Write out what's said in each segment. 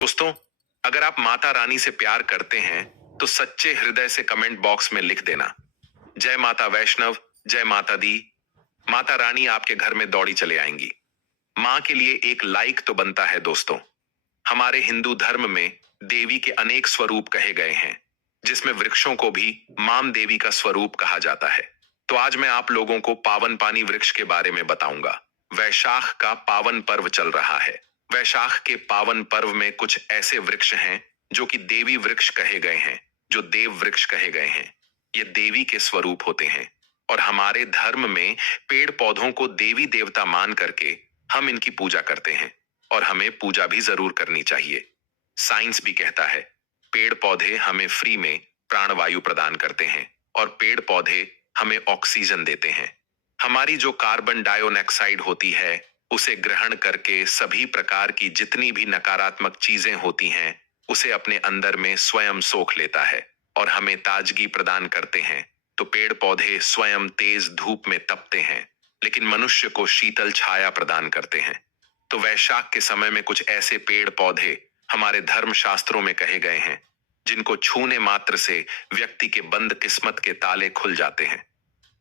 दोस्तों, अगर आप माता रानी से प्यार करते हैं तो सच्चे हृदय से कमेंट बॉक्स में लिख देना, जय माता वैष्णव, जय माता दी। माता रानी आपके घर में दौड़ी चले आएंगी। माँ के लिए एक लाइक तो बनता है दोस्तों। हमारे हिंदू धर्म में देवी के अनेक स्वरूप कहे गए हैं, जिसमें वृक्षों को भी माम देवी का स्वरूप कहा जाता है। तो आज मैं आप लोगों को पावन पानी वृक्ष के बारे में बताऊंगा। वैशाख का पावन पर्व चल रहा है। वैशाख के पावन पर्व में कुछ ऐसे वृक्ष हैं जो कि देवी वृक्ष कहे गए हैं, जो देव वृक्ष कहे गए हैं। ये देवी के स्वरूप होते हैं और हमारे धर्म में पेड़ पौधों को देवी देवता मान करके हम इनकी पूजा करते हैं और हमें पूजा भी जरूर करनी चाहिए। साइंस भी कहता है पेड़ पौधे हमें फ्री में प्राणवायु प्रदान करते हैं और पेड़ पौधे हमें ऑक्सीजन देते हैं। हमारी जो कार्बन डाइऑक्साइड होती है उसे ग्रहण करके सभी प्रकार की जितनी भी नकारात्मक चीजें होती हैं उसे अपने अंदर में स्वयं सोख लेता है और हमें ताजगी प्रदान करते हैं। तो पेड़ पौधे स्वयं तेज धूप में तपते हैं लेकिन मनुष्य को शीतल छाया प्रदान करते हैं। तो वैशाख के समय में कुछ ऐसे पेड़ पौधे हमारे धर्म शास्त्रों में कहे गए हैं जिनको छूने मात्र से व्यक्ति के बंद किस्मत के ताले खुल जाते हैं,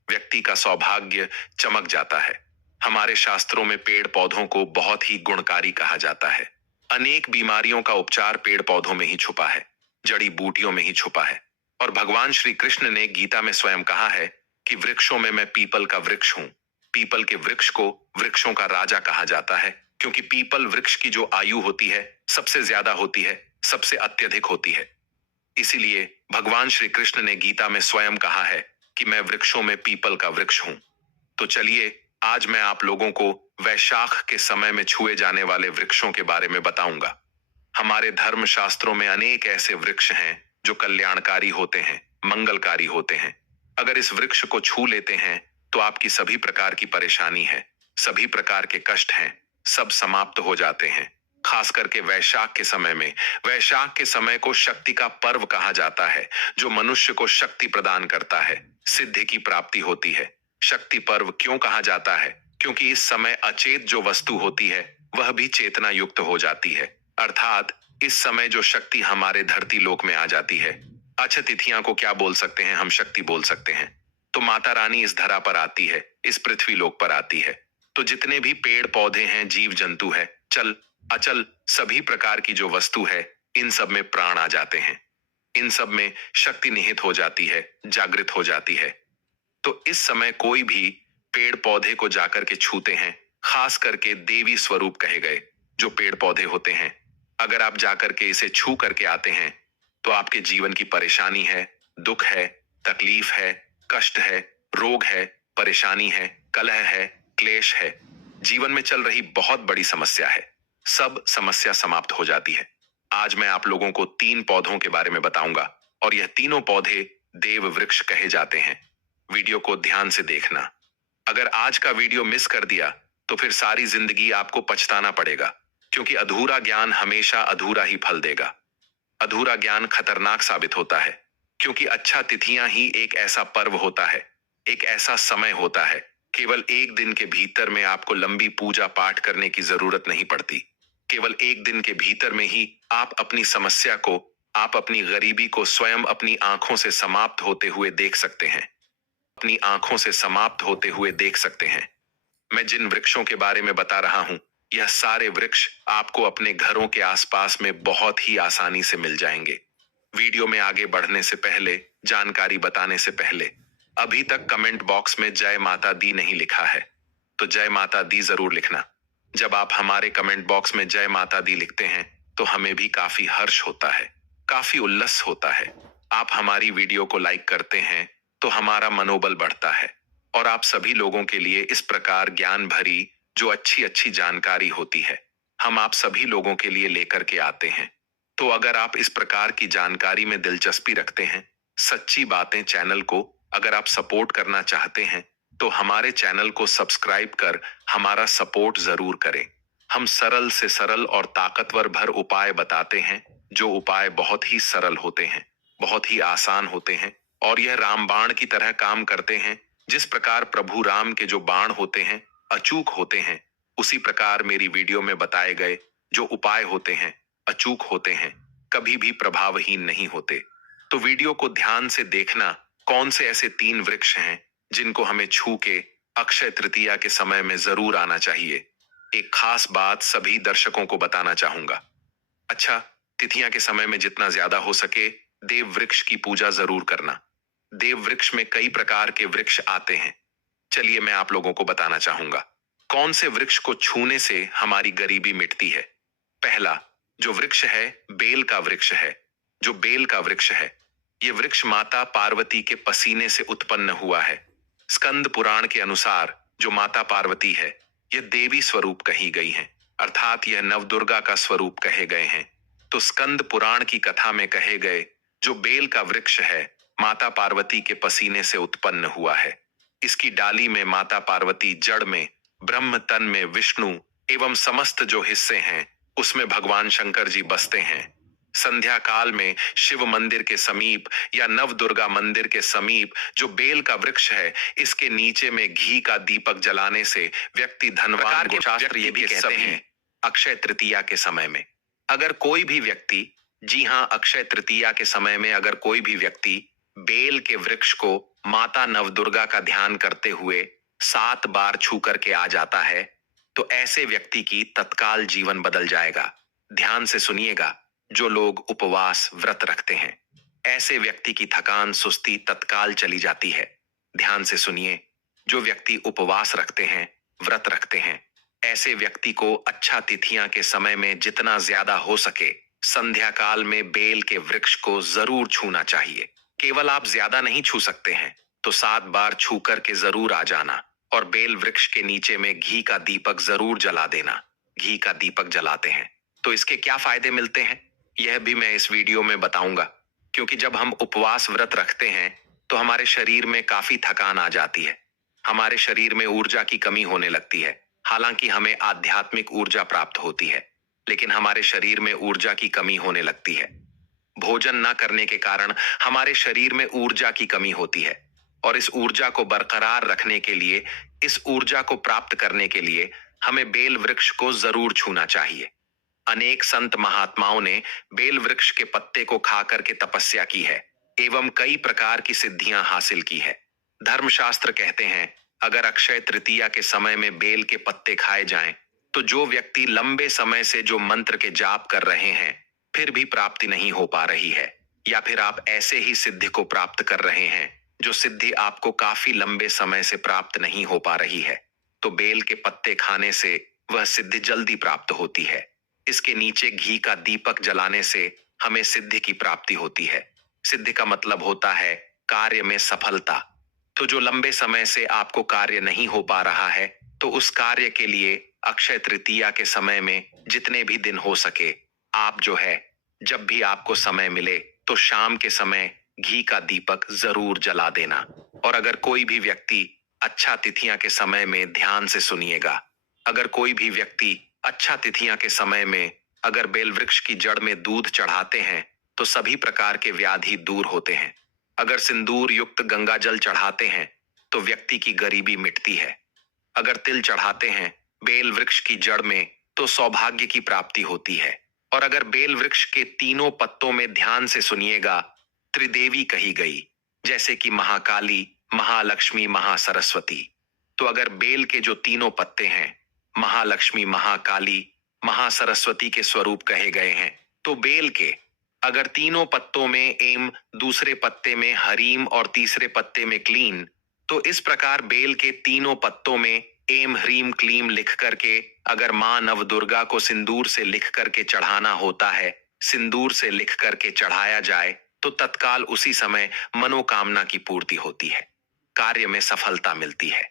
व्यक्ति का सौभाग्य चमक जाता है। हमारे शास्त्रों में पेड़ पौधों को बहुत ही गुणकारी कहा जाता है। अनेक बीमारियों का उपचार पेड़ पौधों में ही छुपा है, जड़ी बूटियों में ही छुपा है। और भगवान श्री कृष्ण ने गीता में स्वयं कहा है कि वृक्षों में मैं पीपल का वृक्ष हूं। पीपल के वृक्ष को वृक्षों का राजा कहा जाता है क्योंकि पीपल वृक्ष की जो आयु होती है सबसे ज्यादा होती है, सबसे अत्यधिक होती है। इसीलिए भगवान श्री कृष्ण ने गीता में स्वयं कहा है कि मैं वृक्षों में पीपल का वृक्ष हूं। तो चलिए आज मैं आप लोगों को वैशाख के समय में छुए जाने वाले वृक्षों के बारे में बताऊंगा। हमारे धर्म शास्त्रों में अनेक ऐसे वृक्ष हैं जो कल्याणकारी होते हैं, मंगलकारी होते हैं। अगर इस वृक्ष को छू लेते हैं तो आपकी सभी प्रकार की परेशानी है, सभी प्रकार के कष्ट हैं, सब समाप्त हो जाते हैं। खास करके वैशाख के समय में। वैशाख के समय को शक्ति का पर्व कहा जाता है, जो मनुष्य को शक्ति प्रदान करता है, सिद्धि की प्राप्ति होती है। शक्ति पर्व क्यों कहा जाता है? क्योंकि इस समय अचेत जो वस्तु होती है वह भी चेतना युक्त हो जाती है, अर्थात इस समय जो शक्ति हमारे धरती लोक में आ जाती है। अच्छा, तिथियां को क्या बोल सकते हैं? हम शक्ति बोल सकते हैं। तो माता रानी इस धरा पर आती है, इस पृथ्वी लोक पर आती है। तो जितने भी पेड़ पौधे हैं, जीव जंतु है, चल अचल सभी प्रकार की जो वस्तु है, इन सब में प्राण आ जाते हैं, इन सब में शक्ति निहित हो जाती है, जागृत हो जाती है। तो इस समय कोई भी पेड़ पौधे को जाकर के छूते हैं, खास करके देवी स्वरूप कहे गए जो पेड़ पौधे होते हैं, अगर आप जाकर के इसे छू करके आते हैं तो आपके जीवन की परेशानी है, दुख है, तकलीफ है, कष्ट है, रोग है, परेशानी है, कलह है, क्लेश है, जीवन में चल रही बहुत बड़ी समस्या है, सब समस्या समाप्त हो जाती है। आज मैं आप लोगों को 3 पौधों के बारे में बताऊंगा और यह तीनों पौधे देव वृक्ष कहे जाते हैं। वीडियो को ध्यान से देखना। अगर आज का वीडियो मिस कर दिया तो फिर सारी जिंदगी आपको पछताना पड़ेगा, क्योंकि अधूरा ज्ञान हमेशा अधूरा ही फल देगा। अधूरा ज्ञान खतरनाक साबित होता है, क्योंकि अच्छा तिथियां ही एक ऐसा पर्व होता है, एक ऐसा समय होता है, केवल एक दिन के भीतर में आपको लंबी पूजा पाठ करने की जरूरत नहीं पड़ती। केवल एक दिन के भीतर में ही आप अपनी समस्या को, आप अपनी गरीबी को स्वयं अपनी आंखों से समाप्त होते हुए देख सकते हैं, अपनी आंखों से समाप्त होते हुए देख सकते हैं। मैं जिन वृक्षों के बारे में बता रहा हूं, यह सारे वृक्ष आपको अपने घरों के आसपास में बहुत ही आसानी से मिल जाएंगे। वीडियो में आगे बढ़ने से पहले, जानकारी बताने से पहले, अभी तक कमेंट बॉक्स में जय माता दी नहीं लिखा है तो जय माता दी जरूर लिखना। जब आप हमारे कमेंट बॉक्स में जय माता दी लिखते हैं तो हमें भी काफी हर्ष होता है, काफी उल्लास होता है। आप हमारी वीडियो को लाइक करते हैं तो हमारा मनोबल बढ़ता है और आप सभी लोगों के लिए इस प्रकार ज्ञान भरी जो अच्छी अच्छी जानकारी होती है, हम आप सभी लोगों के लिए लेकर के आते हैं। तो अगर आप इस प्रकार की जानकारी में दिलचस्पी रखते हैं, सच्ची बातें चैनल को अगर आप सपोर्ट करना चाहते हैं तो हमारे चैनल को सब्सक्राइब कर हमारा सपोर्ट जरूर करें। हम सरल से सरल और ताकतवर भर उपाय बताते हैं, जो उपाय बहुत ही सरल होते हैं, बहुत ही आसान होते हैं और यह रामबाण की तरह काम करते हैं। जिस प्रकार प्रभु राम के जो बाण होते हैं अचूक होते हैं, उसी प्रकार मेरी वीडियो में बताए गए जो उपाय होते हैं अचूक होते हैं, कभी भी प्रभावहीन नहीं होते। तो वीडियो को ध्यान से देखना, कौन से ऐसे 3 वृक्ष हैं जिनको हमें छू के अक्षय तृतीया के समय में जरूर आना चाहिए। एक खास बात सभी दर्शकों को बताना चाहूंगा। अच्छा, तिथियां के समय में जितना ज्यादा हो सके देव वृक्ष की पूजा जरूर करना। देव वृक्ष में कई प्रकार के वृक्ष आते हैं। चलिए मैं आप लोगों को बताना चाहूंगा कौन से वृक्ष को छूने से हमारी गरीबी मिटती है। पहला जो वृक्ष है, बेल का वृक्ष है। जो बेल का वृक्ष है, यह वृक्ष माता पार्वती के पसीने से उत्पन्न हुआ है। स्कंद पुराण के अनुसार जो माता पार्वती है, यह देवी स्वरूप कही गई हैं, अर्थात यह नवदुर्गा का स्वरूप कहे गए हैं। तो स्कंद पुराण की कथा में कहे गए जो बेल का वृक्ष है, माता पार्वती के पसीने से उत्पन्न हुआ है। इसकी डाली में माता पार्वती, जड़ में ब्रह्म, तन में विष्णु एवं समस्त जो हिस्से हैं उसमें भगवान शंकर जी बसते हैं। संध्या काल में शिव मंदिर के समीप या नव दुर्गा मंदिर के समीप जो बेल का वृक्ष है, इसके नीचे में घी का दीपक जलाने से व्यक्ति धनवान हो। शास्त्र ये भी कहते हैं अक्षय तृतीया के समय में अगर कोई भी व्यक्ति, जी हाँ, अक्षय तृतीया के समय में अगर कोई भी व्यक्ति बेल के वृक्ष को माता नवदुर्गा का ध्यान करते हुए 7 बार छू करके आ जाता है, तो ऐसे व्यक्ति की तत्काल जीवन बदल जाएगा। ध्यान से सुनिएगा, जो लोग उपवास व्रत रखते हैं, ऐसे व्यक्ति की थकान सुस्ती तत्काल चली जाती है। ध्यान से सुनिए, जो व्यक्ति उपवास रखते हैं, व्रत रखते हैं, ऐसे व्यक्ति को अच्छा तिथियां के समय में जितना ज्यादा हो सके संध्या काल में बेल के वृक्ष को जरूर छूना चाहिए। केवल आप ज्यादा नहीं छू सकते हैं तो 7 बार छू करके जरूर आ जाना और बेल वृक्ष के नीचे में घी का दीपक जरूर जला देना। घी का दीपक जलाते हैं तो इसके क्या फायदे मिलते हैं, यह भी मैं इस वीडियो में बताऊंगा। क्योंकि जब हम उपवास व्रत रखते हैं तो हमारे शरीर में काफी थकान आ जाती है, हमारे शरीर में ऊर्जा की कमी होने लगती है। हालांकि हमें आध्यात्मिक ऊर्जा प्राप्त होती है, लेकिन हमारे शरीर में ऊर्जा की कमी होने लगती है। भोजन न करने के कारण हमारे शरीर में ऊर्जा की कमी होती है और इस ऊर्जा को बरकरार रखने के लिए, इस ऊर्जा को प्राप्त करने के लिए हमें बेल वृक्ष को जरूर छूना चाहिए। अनेक संत महात्माओं ने बेल वृक्ष के पत्ते को खा करके तपस्या की है एवं कई प्रकार की सिद्धियां हासिल की है। धर्मशास्त्र कहते हैं अगर अक्षय तृतीया के समय में बेल के पत्ते खाए जाएं तो जो व्यक्ति लंबे समय से जो मंत्र के जाप कर रहे हैं फिर भी प्राप्ति नहीं हो पा रही है, या फिर आप ऐसे ही सिद्धि को प्राप्त कर रहे हैं जो सिद्धि आपको काफी लंबे समय से प्राप्त नहीं हो पा रही है, तो बेल के पत्ते खाने से वह सिद्धि जल्दी प्राप्त होती है। इसके नीचे घी का दीपक जलाने से हमें सिद्धि की प्राप्ति होती है। सिद्धि का मतलब होता है कार्य में सफलता। तो जो लंबे समय से आपको कार्य नहीं हो पा रहा है, तो उस कार्य के लिए अक्षय तृतीया के समय में जितने भी दिन हो सके, आप जो है जब भी आपको समय मिले तो शाम के समय घी का दीपक जरूर जला देना। और अगर कोई भी व्यक्ति अच्छा तिथियां के समय में, ध्यान से सुनिएगा, अगर कोई भी व्यक्ति अच्छा तिथियां के समय में अगर बेल वृक्ष की जड़ में दूध चढ़ाते हैं तो सभी प्रकार के व्याधि दूर होते हैं। अगर सिंदूर युक्त गंगा जल चढ़ाते हैं तो व्यक्ति की गरीबी मिटती है। अगर तिल चढ़ाते हैं बेल वृक्ष की जड़ में तो सौभाग्य की प्राप्ति होती है। और अगर बेल वृक्ष के तीनों पत्तों में, ध्यान से सुनिएगा, त्रिदेवी कही गई, जैसे कि महाकाली, महालक्ष्मी, महासरस्वती, तो अगर बेल के जो तीनों पत्ते हैं महालक्ष्मी, महाकाली, महासरस्वती के स्वरूप कहे गए हैं, तो बेल के अगर तीनों पत्तों में एम, दूसरे पत्ते में हरीम और तीसरे पत्ते में क्लीन, तो इस प्रकार बेल के तीनों पत्तों में एम ह्रीम क्लीम लिख करके अगर मां नव दुर्गा को सिंदूर से लिख करके चढ़ाना होता है, सिंदूर से लिख करके चढ़ाया जाए तो तत्काल उसी समय मनोकामना की पूर्ति होती है, कार्य में सफलता मिलती है।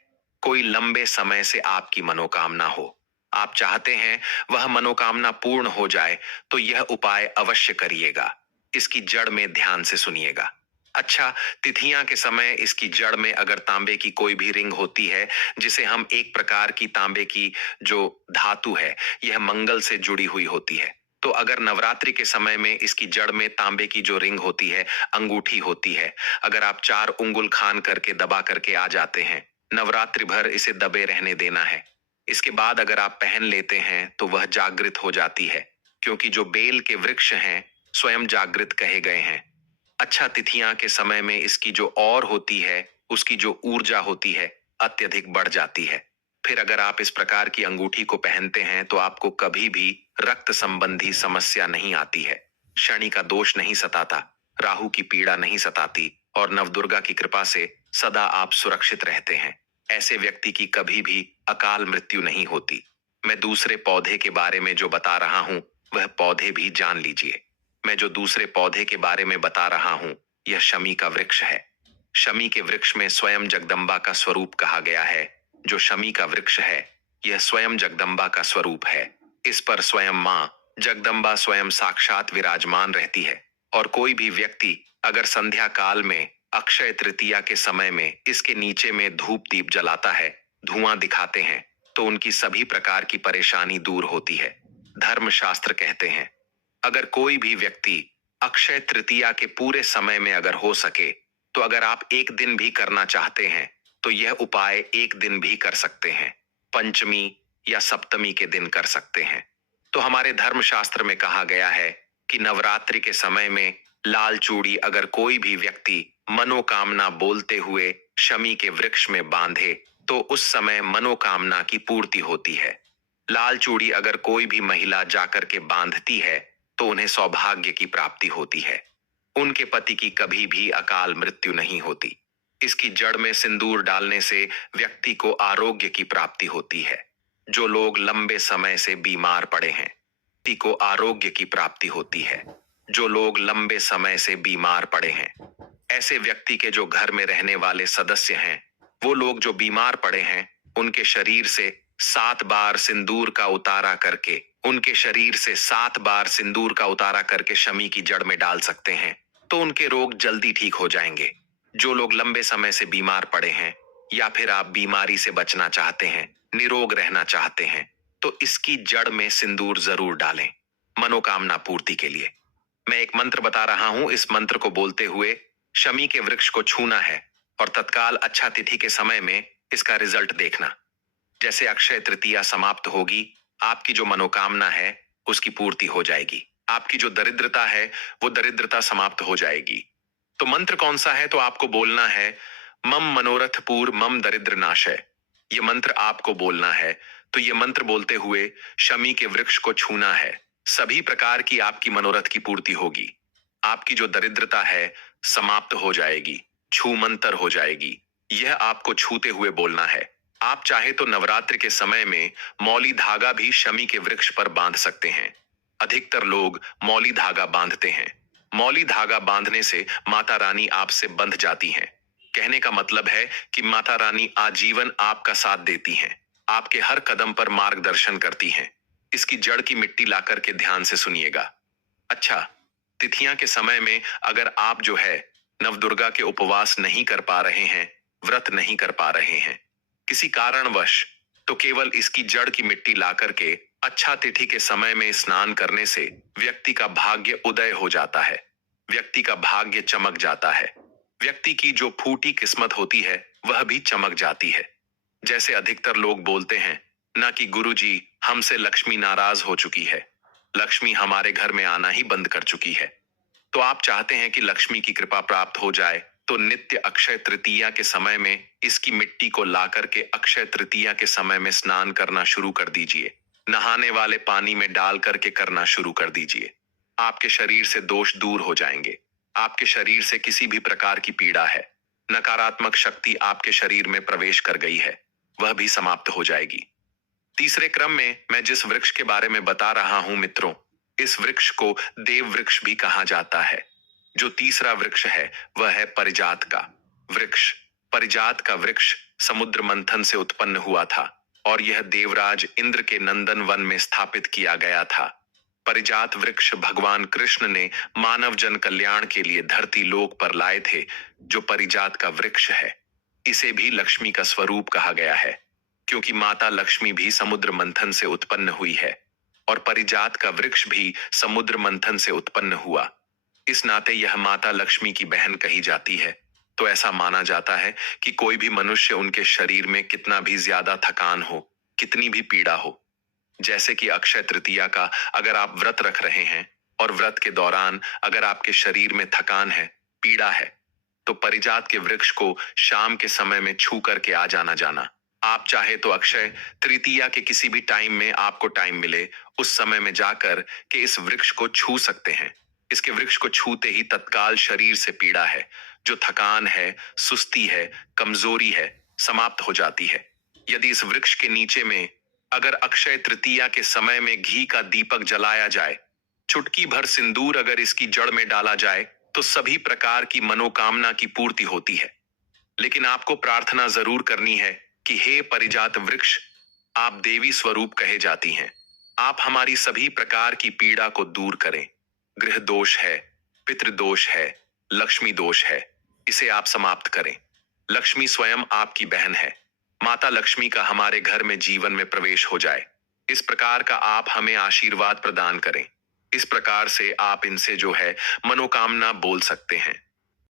कोई लंबे समय से आपकी मनोकामना हो, आप चाहते हैं वह मनोकामना पूर्ण हो जाए, तो यह उपाय अवश्य करिएगा। इसकी जड़ में ध्यान से सुनिएगा। अच्छा, तिथियां के समय इसकी जड़ में अगर तांबे की कोई भी रिंग होती है, जिसे हम एक प्रकार की तांबे की जो धातु है, यह मंगल से जुड़ी हुई होती है, तो अगर नवरात्रि के समय में इसकी जड़ में तांबे की जो रिंग होती है, अंगूठी होती है, अगर आप 4 उंगुल खान करके दबा करके आ जाते हैं, नवरात्रि भर इसे दबे रहने देना है। इसके बाद अगर आप पहन लेते हैं तो वह जागृत हो जाती है, क्योंकि जो बेल के वृक्ष हैं स्वयं जागृत कहे गए हैं। अच्छा तिथियां के समय में इसकी जो और होती है, उसकी जो ऊर्जा होती है अत्यधिक बढ़ जाती है। फिर अगर आप इस प्रकार की अंगूठी को पहनते हैं तो आपको कभी भी रक्त संबंधी समस्या नहीं आती है, शनि का दोष नहीं सताता, राहु की पीड़ा नहीं सताती और नवदुर्गा की कृपा से सदा आप सुरक्षित रहते हैं। ऐसे व्यक्ति की कभी भी अकाल मृत्यु नहीं होती। मैं दूसरे पौधे के बारे में जो बता रहा हूं वह पौधे भी जान लीजिए। मैं जो दूसरे पौधे के बारे में बता रहा हूं यह शमी का वृक्ष है। शमी के वृक्ष में स्वयं जगदम्बा का स्वरूप कहा गया है। जो शमी का वृक्ष है यह स्वयं जगदम्बा का स्वरूप है। इस पर स्वयं मां जगदम्बा स्वयं साक्षात विराजमान रहती है। और कोई भी व्यक्ति अगर संध्या काल में अक्षय तृतीया के समय में इसके नीचे में धूप दीप जलाता है, धुआं दिखाते हैं, तो उनकी सभी प्रकार की परेशानी दूर होती है। धर्मशास्त्र कहते हैं अगर कोई भी व्यक्ति अक्षय तृतीया के पूरे समय में अगर हो सके तो अगर आप एक दिन भी करना चाहते हैं तो यह उपाय एक दिन भी कर सकते हैं, पंचमी या सप्तमी के दिन कर सकते हैं। तो हमारे धर्मशास्त्र में कहा गया है कि नवरात्रि के समय में लाल चूड़ी अगर कोई भी व्यक्ति मनोकामना बोलते हुए शमी के वृक्ष में बांधे तो उस समय मनोकामना की पूर्ति होती है। लाल चूड़ी अगर कोई भी महिला जाकर के बांधती है तो उन्हें सौभाग्य की प्राप्ति होती है। उनके पति की कभी भी अकाल मृत्यु नहीं होती। इसकी जड़ में सिंदूर डालने से व्यक्ति को आरोग्य की प्राप्ति होती है। जो लोग लंबे समय से बीमार पड़े हैं व्यक्ति को आरोग्य की प्राप्ति होती है। जो लोग लंबे समय से बीमार पड़े हैं, ऐसे व्यक्ति के जो घर में रहने वाले सदस्य हैं, वो लोग जो बीमार पड़े हैं, उनके शरीर से 7 बार सिंदूर का उतारा करके शमी की जड़ में डाल सकते हैं तो उनके रोग जल्दी ठीक हो जाएंगे। जो लोग लंबे समय से बीमार पड़े हैं या फिर आप बीमारी से बचना चाहते हैं, निरोग रहना चाहते हैं, तो इसकी जड़ में सिंदूर जरूर डालें मनोकामना पूर्ति के लिए। मैं एक मंत्र बता रहा हूं, इस मंत्र को बोलते हुए शमी के वृक्ष को छूना है और तत्काल अच्छा तिथि के समय में इसका रिजल्ट देखना। जैसे अक्षय तृतीया समाप्त होगी, आपकी जो मनोकामना है उसकी पूर्ति हो जाएगी। आपकी जो दरिद्रता है वो दरिद्रता समाप्त हो जाएगी। तो मंत्र कौन सा है? तो आपको बोलना है मम मनोरथ पूर मम दरिद्र नाशय। ये मंत्र आपको बोलना है। तो ये मंत्र बोलते हुए शमी के वृक्ष को छूना है। सभी प्रकार की आपकी मनोरथ की पूर्ति होगी। आपकी जो दरिद्रता है समाप्त हो जाएगी, छू मंतर हो जाएगी। यह आपको छूते हुए बोलना है। आप चाहे तो नवरात्रि के समय में मौली धागा भी शमी के वृक्ष पर बांध सकते हैं। अधिकतर लोग मौली धागा बांधते हैं। मौली धागा बांधने से माता रानी आपसे बंध जाती हैं। कहने का मतलब है कि माता रानी आजीवन आपका साथ देती हैं, आपके हर कदम पर मार्गदर्शन करती हैं। इसकी जड़ की मिट्टी लाकर के ध्यान से सुनिएगा। अच्छा, तिथियां के समय में अगर आप जो है नवदुर्गा के उपवास नहीं कर पा रहे हैं, व्रत नहीं कर पा रहे हैं किसी कारणवश, तो केवल इसकी जड़ की मिट्टी लाकर के अच्छा तिथि के समय में स्नान करने से व्यक्ति का भाग्य उदय हो जाता है, व्यक्ति का भाग्य चमक जाता है। व्यक्ति की जो फूटी किस्मत होती है वह भी चमक जाती है। जैसे अधिकतर लोग बोलते हैं ना कि गुरुजी हमसे लक्ष्मी नाराज हो चुकी है, लक्ष्मी हमारे घर में आना ही बंद कर चुकी है। तो आप चाहते हैं कि लक्ष्मी की कृपा प्राप्त हो जाए, तो नित्य अक्षय तृतीया के समय में इसकी मिट्टी को ला करके अक्षय तृतीया के समय में स्नान करना शुरू कर दीजिए। नहाने वाले पानी में डाल करके करना शुरू कर दीजिए। आपके शरीर से दोष दूर हो जाएंगे। आपके शरीर से किसी भी प्रकार की पीड़ा है, नकारात्मक शक्ति आपके शरीर में प्रवेश कर गई है, वह भी समाप्त हो जाएगी। तीसरे क्रम में मैं जिस वृक्ष के बारे में बता रहा हूं मित्रों, इस वृक्ष को देव वृक्ष भी कहा जाता है। जो तीसरा वृक्ष है वह है परिजात का वृक्ष। परिजात का वृक्ष समुद्र मंथन से उत्पन्न हुआ था और यह देवराज इंद्र के नंदन वन में स्थापित किया गया था। परिजात वृक्ष भगवान कृष्ण ने मानव जन कल्याण के लिए धरती लोक पर लाए थे। जो परिजात का वृक्ष है इसे भी लक्ष्मी का स्वरूप कहा गया है, क्योंकि माता लक्ष्मी भी समुद्र मंथन से उत्पन्न हुई है और परिजात का वृक्ष भी समुद्र मंथन से उत्पन्न हुआ। इस नाते यह माता लक्ष्मी की बहन कही जाती है। तो ऐसा माना जाता है कि कोई भी मनुष्य उनके शरीर में कितना भी ज्यादा थकान हो, कितनी भी पीड़ा हो, जैसे कि अक्षय तृतीया का अगर आप व्रत रख रहे हैं और व्रत के दौरान अगर आपके शरीर में थकान है, पीड़ा है, तो परिजात के वृक्ष को शाम के समय में छू करके आ जाना जाना। आप चाहे तो अक्षय तृतीया के किसी भी टाइम में आपको टाइम मिले उस समय में जाकर के इस वृक्ष को छू सकते हैं। इसके वृक्ष को छूते ही तत्काल शरीर से पीड़ा है, जो थकान है, सुस्ती है, कमजोरी है, समाप्त हो जाती है। यदि इस वृक्ष के नीचे में अगर अक्षय तृतीया के समय में घी का दीपक जलाया जाए, चुटकी भर सिंदूर अगर इसकी जड़ में डाला जाए, तो सभी प्रकार की मनोकामना की पूर्ति होती है। लेकिन आपको प्रार्थना जरूर करनी है कि हे परिजात वृक्ष, आप देवी स्वरूप कहे जाती हैं, आप हमारी सभी प्रकार की पीड़ा को दूर करें। गृह दोष है, पितृदोष है, लक्ष्मी दोष है, इसे आप समाप्त करें। लक्ष्मी स्वयं आपकी बहन है। माता लक्ष्मी का हमारे घर में जीवन में प्रवेश हो जाए, इस प्रकार का आप हमें आशीर्वाद प्रदान करें। इस प्रकार से आप इनसे जो है मनोकामना बोल सकते हैं।